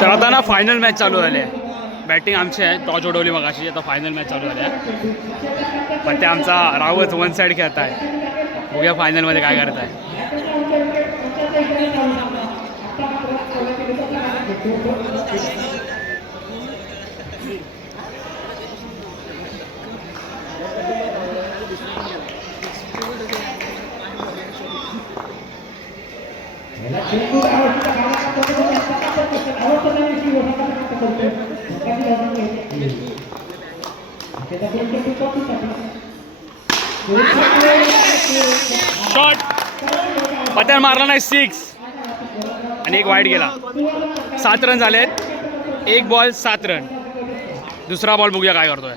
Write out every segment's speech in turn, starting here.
तर आता ना फायनल मॅच चालू झाली आहे. बॅटिंग आमची आहे, टॉच उडवली मगाशी. आता फायनल मॅच चालू झाली आहे. पण ते आमचा रावच वन साईड खेळत आहे. बघूया फायनलमध्ये काय करत आहे. शॉट पत्यान मारला नाही, 6 आणि एक वाईड गेला. 7 रन झालेत. 1 बॉल 7 रन. दुसरा बॉल बघूया काय करतोय.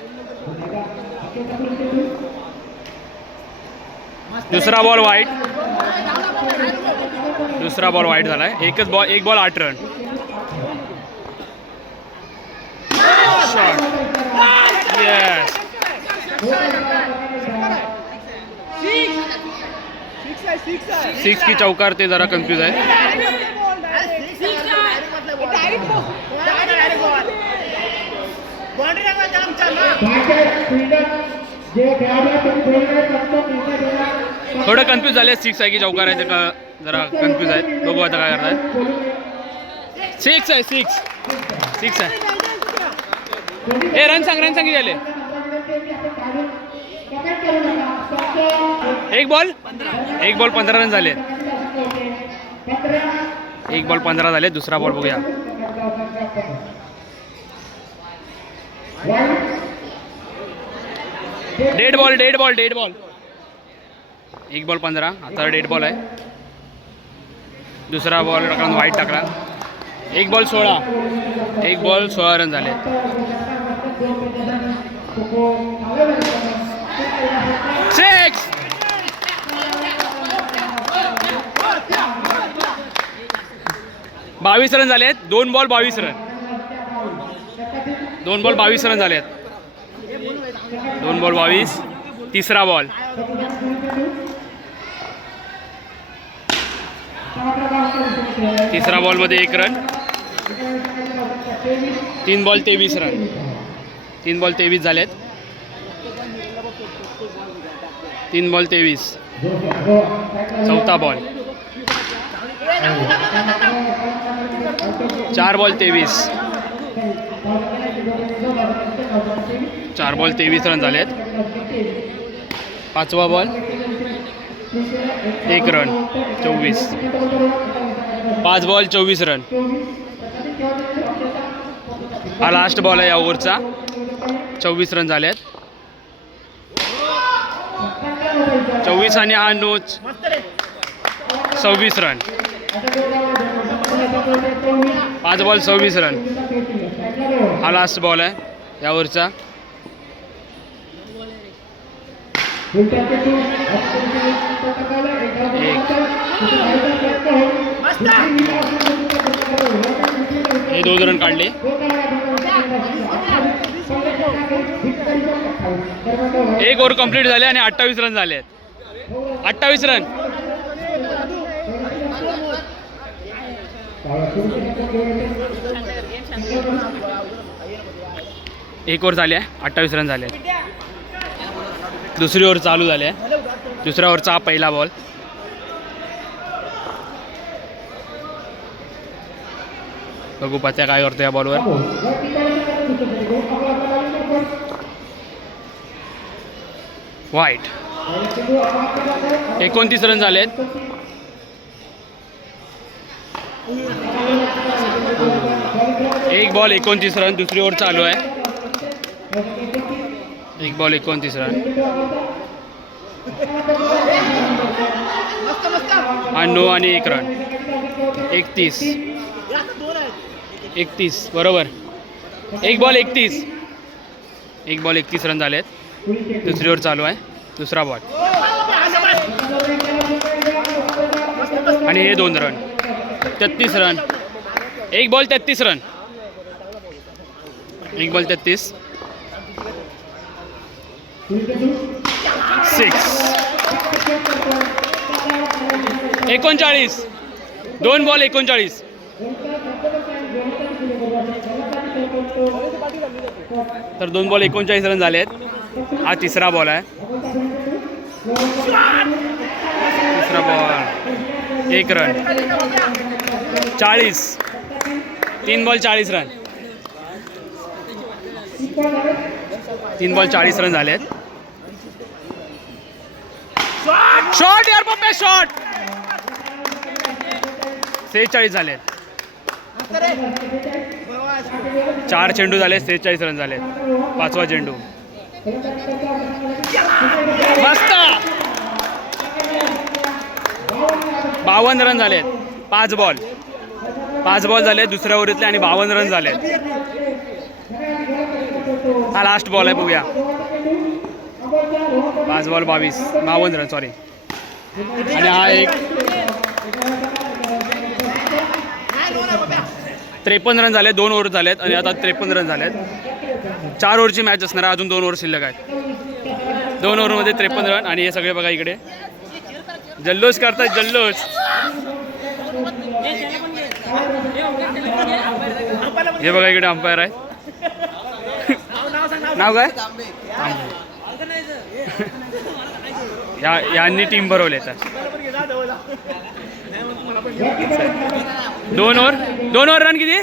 दुसरा बॉल वाईड. दुसरा बॉल वाईड झालाय. 1 बॉल 8 रन. शॉट. येस. 6 की चौकार. ते जरा कन्फ्यूज आहे. थोडं कन्फ्यूज झाले. 6 आहे की चौकार आहे ते जरा कन्फ्यूज आहे. बघू आता काय करताय. 6 आहे. 6 आहे. रन सांग किती झाले. 1 बॉल 15 रन झाले. 1 बॉल 15 झाले. दुसरा बॉल बघूया. Dead ball. 1 बॉल 15. आता डेड बॉल आहे. दुसरा बॉल टाकला, वाईट टाकला. 1 बॉल 16 रन झाले. 6. 22 रन झालेत. 2 बॉल 22 रन. 2 बॉल 22 रन झालेत. 2 बॉल 22. तिसरा बॉल. तिसरा बॉलमध्ये 1 रन. 3 ball 23 run. 3 बॉल 23 झालेत. 3 बॉल 23. चौथा बॉल. 4 बॉल 23. 4 बॉल 23 रन झालेत. पाचवा बॉल 1 रन. 24. 5 ball 24 run. हा लास्ट बॉल आहे या ओव्हरचा. 24 रन झालेत. 24 आणि हा नोच 26 रन. 5 ball 26 run. हा लास्ट बॉल आहे यावरचा. हे 2 रन काढले. एक ओव्हर कंप्लीट झाले आणि 28 रन झाले आहेत. 28 रन. एक ओव्हर झाली आहे. 28 रन झाले आहेत. दुसरी ओव्हर चालू झाली आहे. दुसऱ्या ओव्हरचा हा पहिला बॉल. बघू पत्या काय करतो या बॉलवर. वाईट. 29 रन झालेत. एक बॉल 29 रन. दुसरी ओव्हर चालू आहे. 1 बॉल 29 रन. हा नो आणि 1 रन. 31 बरोबर. 1 बॉल 31. 1 बॉल 31 रन झालेत. दुसरी ओव्हर चालू आहे. दुसरा बॉल आणि हे 2 run. 33 run. 1 ball 33 run. 1 ball 33. 6. 39. 2 ball 39. तर 2 बॉल 39 रन झाले आहेत. हा तिसरा बॉल आहे. तिसरा ball 1 run. 40. 3 ball 40 run. 3 ball 40 run झाले आहेत. शॉट यार पप्पा शॉट. 46 झाले. 4 चेंडू झाले. 46 रन झाले. 5वा चेंडू मस्त. 52 रन झाले. 5 बॉल झाले दुसऱ्या ओव्हरीतले आणि 52 रन झाले. हा लास्ट बॉल आहे बघूया. 5 बॉल 52 रन सॉरी. आणि हा एक 53 रन झाले. 2 ओव्हर झालेत आणि आता 53 रन झालेत. 4 ओव्हरची मॅच असणार आहे. अजून 2 ओव्हर शिल्लक आहेत. 2 ओव्हरमध्ये 53 रन. आणि हे सगळे बघा इकडे जल्लोष करतात. जल्लोष हे बघा इकडे अंपायर आहे. नाव काय यांनी टीम भरवले. तर 2 ओव्हर रन किती.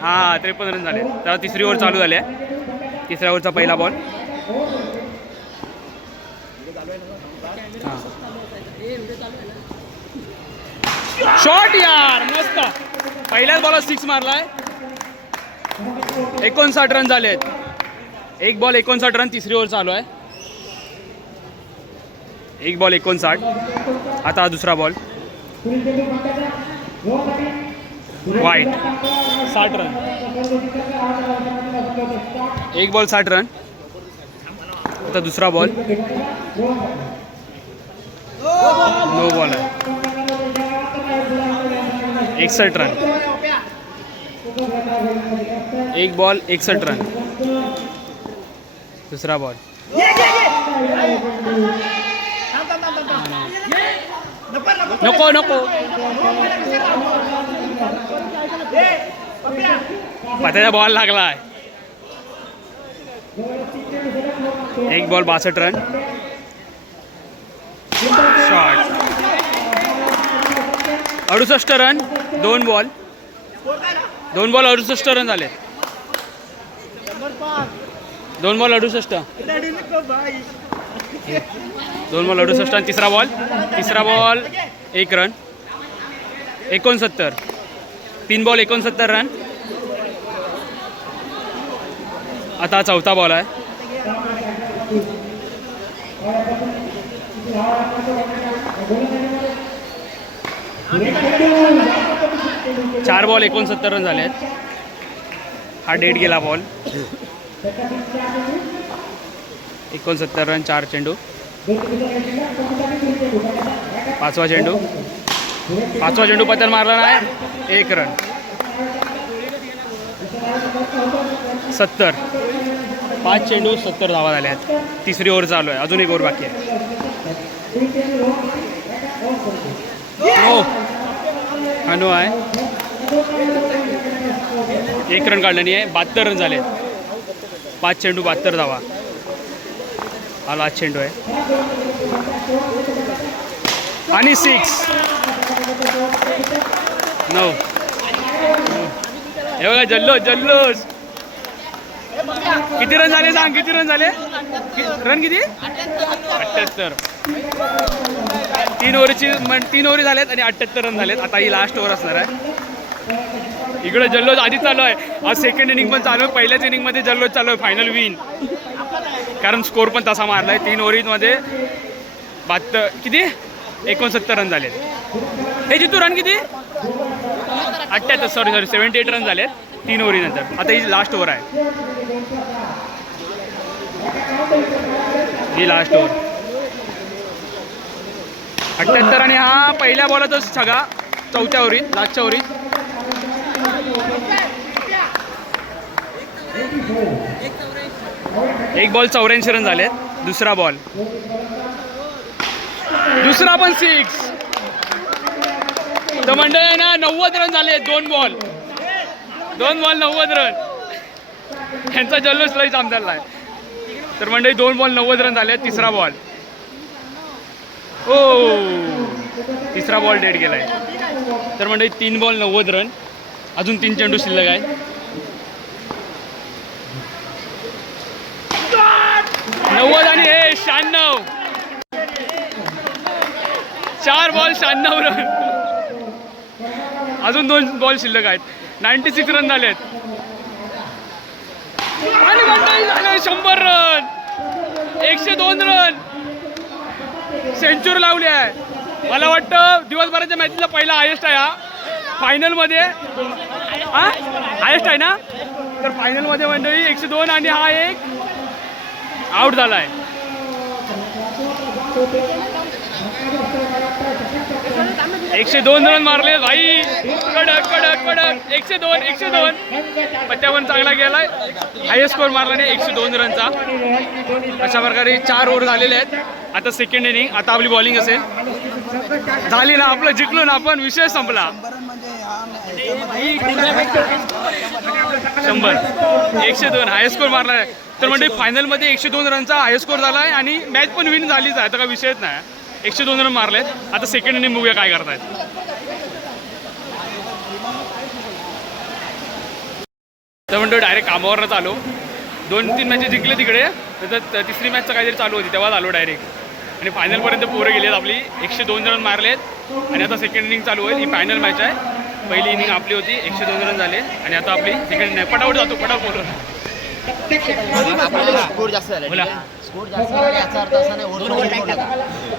हा 53 रन झाले. तर तिसरी ओव्हर चालू झाली आहे. तिसऱ्या ओव्हरचा पहिला बॉल. शॉट यार मस्त. पहिल्याच बॉलला 6 मारलाय. 59 रन झालेत. 1 बॉल 59 रन. तिसरी ओव्हर चालू आहे. 1 बॉल 59. आता हा दुसरा ball wide. 60 run. 1 ball 60 run. आता दुसरा बॉल नो बॉल आहे. 61 रन. 1 ball 61 run. दुसरा बॉल नको पत्याचा बॉल लागलाय. 1 ball 62 run. Shot 68 run. 2 ball 68 run झाले. 2 बॉल 68. 2 बॉल 68 आणि तिसरा बॉल 1 रन. 69. 3 ball 69 run. आता चौथा बॉल आहे. 4 बॉल 69 रन झाले आहेत. हा डेट गेला बॉल. 69 रन. 4 चेंडू. 5वा चेंडू पतन मारला नाही. 1 रन. 70. 5 चेंडू 70 धावा झाल्या आहेत. तिसरी ओव्हर चालू आहे. अजून 1 ओव्हर बाकी आहे. हो हनु आहे. 1 रन काढल्याने आहे. 72 रन झाले. 5 चेंडू 72 धावा. हा लास्ट चेंडू आहे आणि 6. 9. हे बघा जल्लोष. किती रन झाले सांग. किती रन झाले. रन किती. 78. 3 ओव्हरी झालेत आणि 78 रन झालेत. आता ही लास्ट ओव्हर असणार आहे. इकडे जल्लोष आधी चालू आहे. आज सेकंड इनिंग पण चालू आहे. पहिल्याच इनिंगमध्ये जल्लोष चालू आहे. Final win. कारण स्कोर पण तसा मारला आहे. 3 ओव्हरीमध्ये 72 किती 69 रन झालेत. हे जितू रन किती 78 सॉरी 78 रन झालेत 3 ओव्हरीनंतर. आता ही लास्ट ओव्हर आहे. ही लास्ट ओव्हर 78 आणि हा पहिल्या बॉलातच सगळा. चौथ्या ओव्हरीत लास्टच्या ओव्हरीत 1 बॉल 84 रन झालेत. दुसरा बॉल दुसरा पण 6. तर मंडळी आहे ना 90 रन झाले. 2 बॉल 90 रन. यांचा जल्लोष लई जाम झाला आहे. तर मंडळी 2 बॉल 90 रन झाले. तिसरा बॉल तिसरा बॉल डेड गेलाय. तर मंडळी 3 बॉल 90 रन. अजून 3 चेंडू शिल्लक आहे. 90 आणि 96. 4 बॉल 96 रन. अजून 2 बॉल शिल्लक आहेत. 96 रन झालेत. आणि मंडळी झाले 100 रन. 102 रन. सेंचुरी लावली आहे. मला वाटतं दिवसभराच्या मॅचला पहिला हायेस्ट आहे हा. फायनलमध्ये हायेस्ट आहे ना. तर फायनलमध्ये मंडळी 102 आणि हा एक आउट झाला आहे. एकशे 2 रन मारले भाई. कडक कडक कडक. 102. पत्त्यावर चांगला गेलाय. हायेस्ट स्कोर मारल्याने 102 रनचा. अशा प्रकारे 4 ओव्हर झालेले आहेत. आता सेकंड इनिंग. आता आपली बॉलिंग असेल. झाली ना, आपलं जिंकलो ना आपण. विषय संपला. 100 102 हायेस्ट स्कोर मारला आहे. तर म्हणजे फायनलमध्ये 102 रनचा हायेस्ट स्कोर झाला आहे आणि मॅच पण विन झालीच आहे. तर काय विषयच नाही. 102 रन मारलेत. आता सेकंड इनिंग बघूया काय करतायत. तर म्हणतो डायरेक्ट कामावरच आलो. 2-3 मॅचेस जिंकले तिकडे. तर तिसरी मॅच काहीतरी चालू होती तेव्हा आलो डायरेक्ट. आणि फायनलपर्यंत पोरं गेलेत आपली. 102 रन मारलेत. आणि आता सेकंड इनिंग चालू होईल. ही फायनल मॅच आहे. पहिली इनिंग आपली होती. 102 रन झाले. आणि आता आपली सेकंड इनिंग. पटापट जातो. पटापट बोलू. स्कोर जास्त झाला. स्कोर जास्त झाला याचा अर्थ असा नाही ओव्हरफीट करू नका.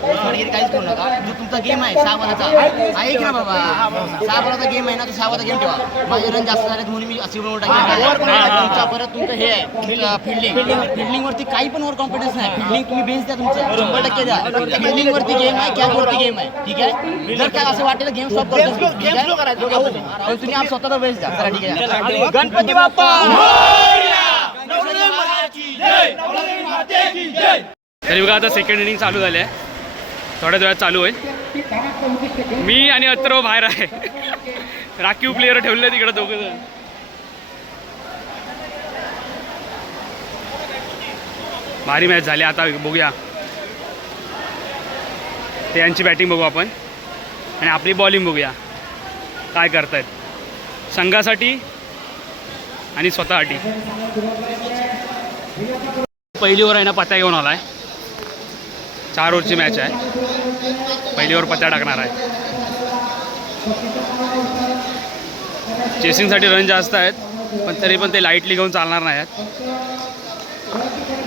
ओव्हरफीट काहीच करू नका. जो तुमचा गेम आहे 6 बॉलचा ऐक ना बाबा. 6 बॉलचा गेम आहे ना. तो 6 बॉलचा गेम ठेवा. माझे रन जास्त झालेत म्हणून मी अशी बनवून टाकले. तुमचा परत तुमचं हे आहे फिल्डिंगवरती काही पण ओव्हर कॉन्फिडन्स नाही. फिल्डिंग तुम्ही बेस द्या. तुमचं 100% द्या. फिल्डिंगवरती गेम आहे. कॅचवरती गेम आहे. ठीक आहे. जर काय असं वाटेल गेम स्टॉप करतो पण तुम्ही आप स्वतःचा बेस द्या. चला ठीक आहे. गणपती बाप्पा. तरी बघा आता सेकंड इनिंग चालू झाली आहे. थोड्याच वेळात चालू होईल. मी आणि अथर्व बाहेर आहे. राखीव प्लेयर ठेवले तिकडे दोघं जण. भारी मॅच झाली. आता बघूया ते यांची बॅटिंग बघू आपण आणि आपली बॉलिंग बघूया काय करतायत संघासाठी आणि स्वतःसाठी. पहिली ओव्हर आहे ना पत्त्या घेऊन आलाय. 4 ओव्हरची मॅच आहे. पहिली ओव्हर पत्त्या टाकणार आहे. चेसिंगसाठी रन जास्त आहेत पण तरी पण ते लाईटली घेऊन चालणार नाही आहेत.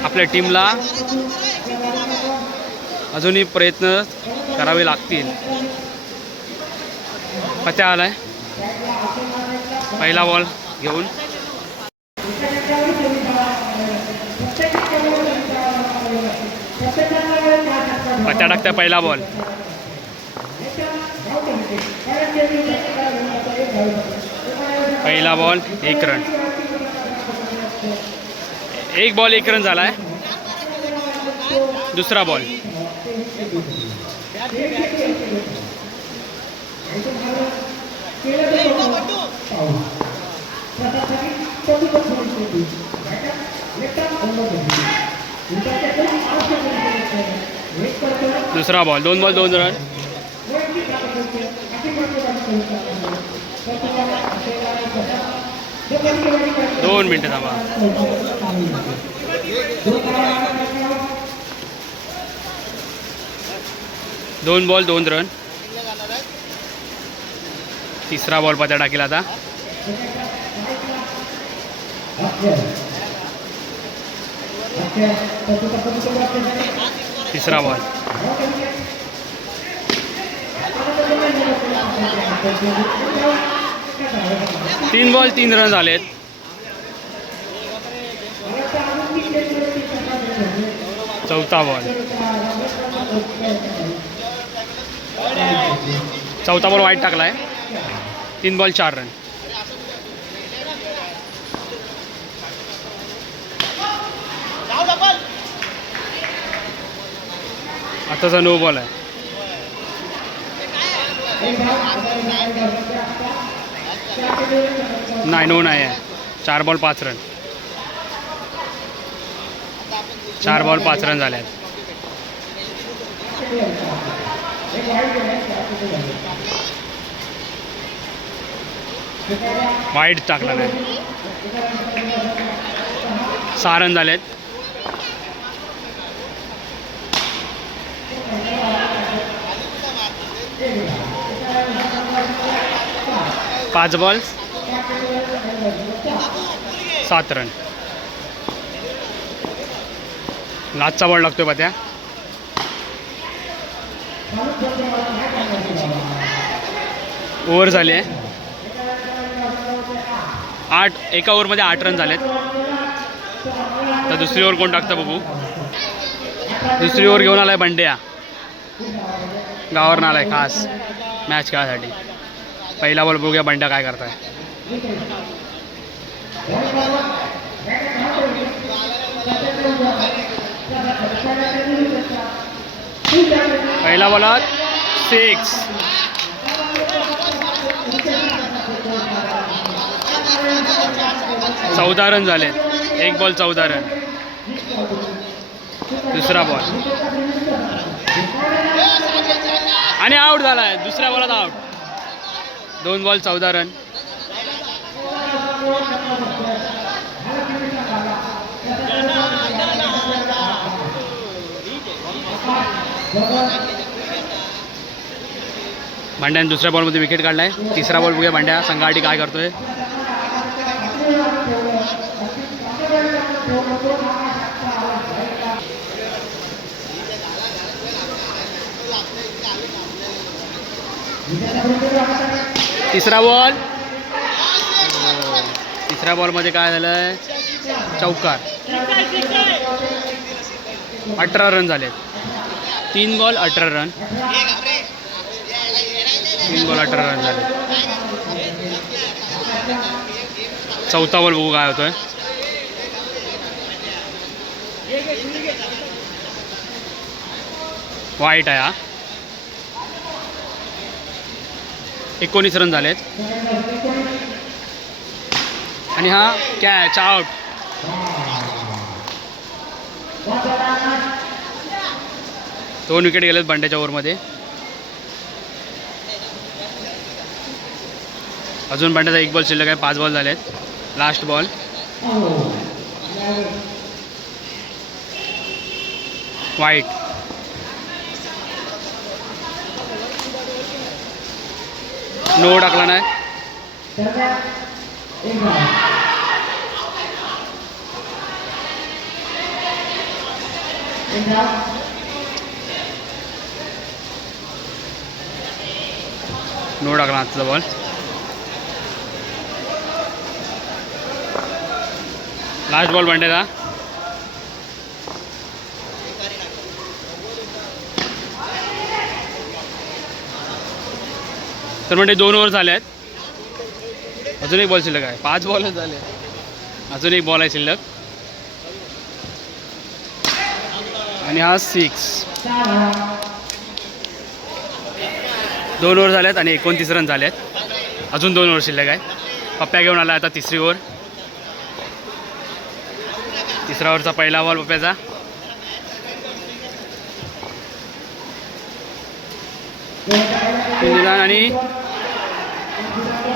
आपल्या टीमला अजूनही प्रयत्न करावे लागतील. पत्त्या आलाय. पहिला बॉल घेऊन पत्त्या टाकत्या. पहिला बॉल. पहिला बॉल 1 रन. 1 बॉल 1 रन झालाय. दुसरा बॉल. दुसरा बॉल. 2 ball 2 run. 2 मिनिटं थांबा. दोन बॉल 2 रन. तिसरा बॉल पत्या टाकेल आता. तिसरा बॉल. 3 बॉल 3 रन झालेत. चौथा बॉल. चौथा बॉल वाईट टाकलाय. 3 बॉल 4 रन. आताचा नो बॉल आहे. नाही, नो नाही आहे. 4 बॉल 5 रन. 4 बॉल 5 रन झाले आहेत. वाईट टाकला नाही. 6 रन झालेत. 5 बॉल 7 रन. लास्टचा बॉल लागतोय पात्या. ओव्हर झाली आहे 8. एका ओव्हरमध्ये 8 रन झालेत. तर दुसरी ओव्हर कोण टाकतं बघू. दुसरी ओव्हर घेऊन आलाय बंड्या. गावावरून आलाय खास मॅच खेळायसाठी. पहिला बॉल बघूया बंड्या काय करताय. पहिला बॉलात 6. 14 रन झाले. 1 बॉल 14 रन. दुसरा बॉल आणि आऊट झालाय. दुसऱ्या बॉलात आऊट. 2 ball 14 run. भांड्याने दुसऱ्या बॉलमध्ये विकेट काढलाय. तिसरा बॉल बघूया भांड्या संघासाठी काय करतोय. तिसरा बॉल. तिसऱ्या बॉलमध्ये काय झालंय. चौकार. 18 रन झाले. 3 बॉल 18 रन. 3 बॉल 18 रन झाले. चौथा बॉल बघू काय होतोय. वाईट आहे हा. 19 रन झालेत आणि हा कॅच आउट. दोन विकेट गेलेत बंड्याच्या ओव्हरमध्ये. अजून बंड्याचा 1 बॉल शिल्लक आहे. 5 बॉल झालेत. Last ball. वाईट. नो टाकला नाही. नो टाकला आजचा बॉल. Last ball बंड्याचा. तर म्हणजे 2 ओव्हर झाले आहेत. अजून 1 बॉल शिल्लक आहे. 5 बॉलच झाले. अजून 1 बॉल आहे शिल्लक आणि हा 6. 2 ओव्हर झाले आहेत आणि 29 रन झाले आहेत. अजून 2 ओव्हर शिल्लक आहे. पप्प्या घेऊन आला आता तिसरी ओव्हर. तिसऱ्या ओव्हरचा पहिला बॉल पप्प्याचा. आणि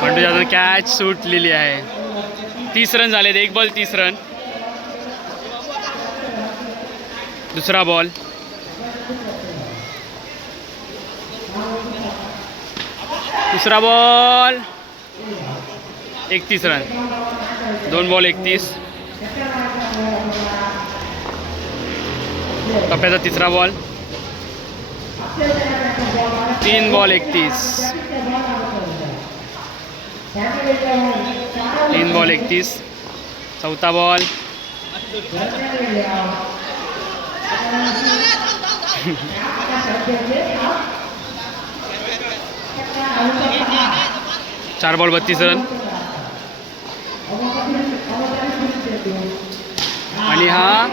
पंटू जाधव कॅच सुटलेली आहे. 30 रन झालेत. 1 बॉल 30 रन. दुसरा बॉल. दुसरा बॉल 31 रन. 2 बॉल 31. पप्प्याचा तिसरा बॉल. 3 बॉल 31. 3 बॉल 31. चौथा बॉल. चार बॉल 32 रन. आणि हा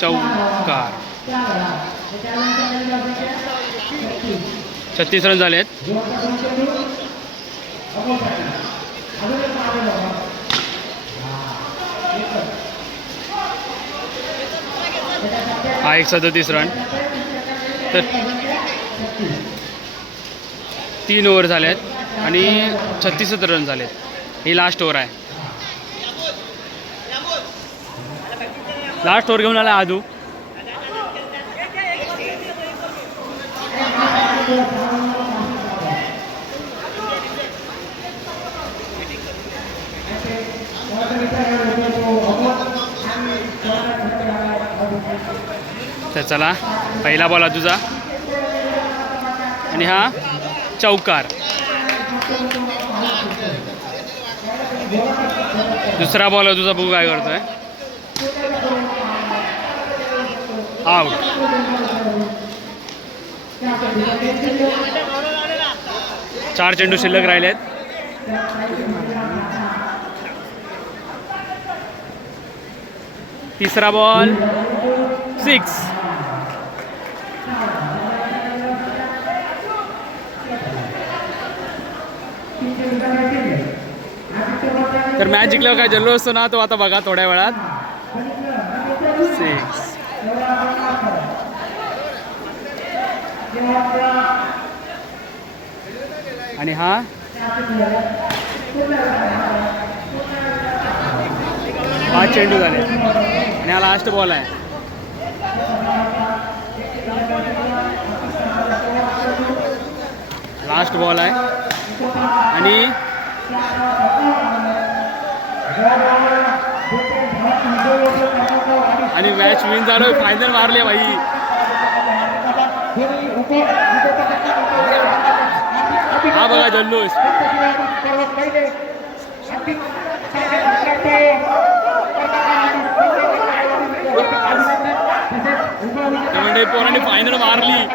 चौकार. 36 रन झाले आहेत. हा 137 रन. तर 3 ओव्हर झाले आहेत आणि 36 रन झाले आहेत. ही लास्ट ओव्हर आहे. लास्ट ओव्हर घेऊन आला आदू. तर चला पहिला बॉल तुझा आणि हा चौकार. दुसरा बॉल तुझा बघू काय करतोय. आउट. चार चेंडू शिल्लक राहिले आहेत. तिसरा बॉल 6. तर मॅच जिंकल्यावर काय जल्लो असतो ना, तो आता बघा थोड्या वेळात. 6. आणि हा 5 चेंडू झाले आणि हा लास्ट बॉल आहे. लास्ट बॉल आहे आणि मॅच विन झालं. फायनल मारले भाई. हा बघा जल्लोष. म्हणजे पोरांनी फायनल मारली.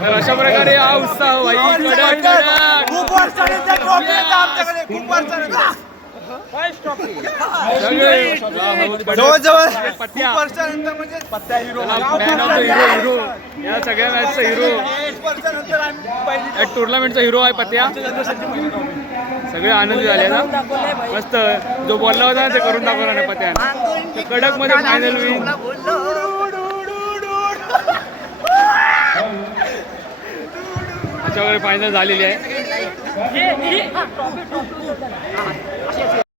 तर अशा प्रकारे हा उत्साह भाई. खूप हिरो या सगळ्या मॅचचा हिरो, या टुर्नामेंटचा हिरो आहे पत्या. सगळे आनंदी झाले ना. मस्त जो बोलला होता ते करून दाखवला ना पत्याने. कडक मध्ये फायनल विन. अशा प्रकारे फायनल झालेली आहे.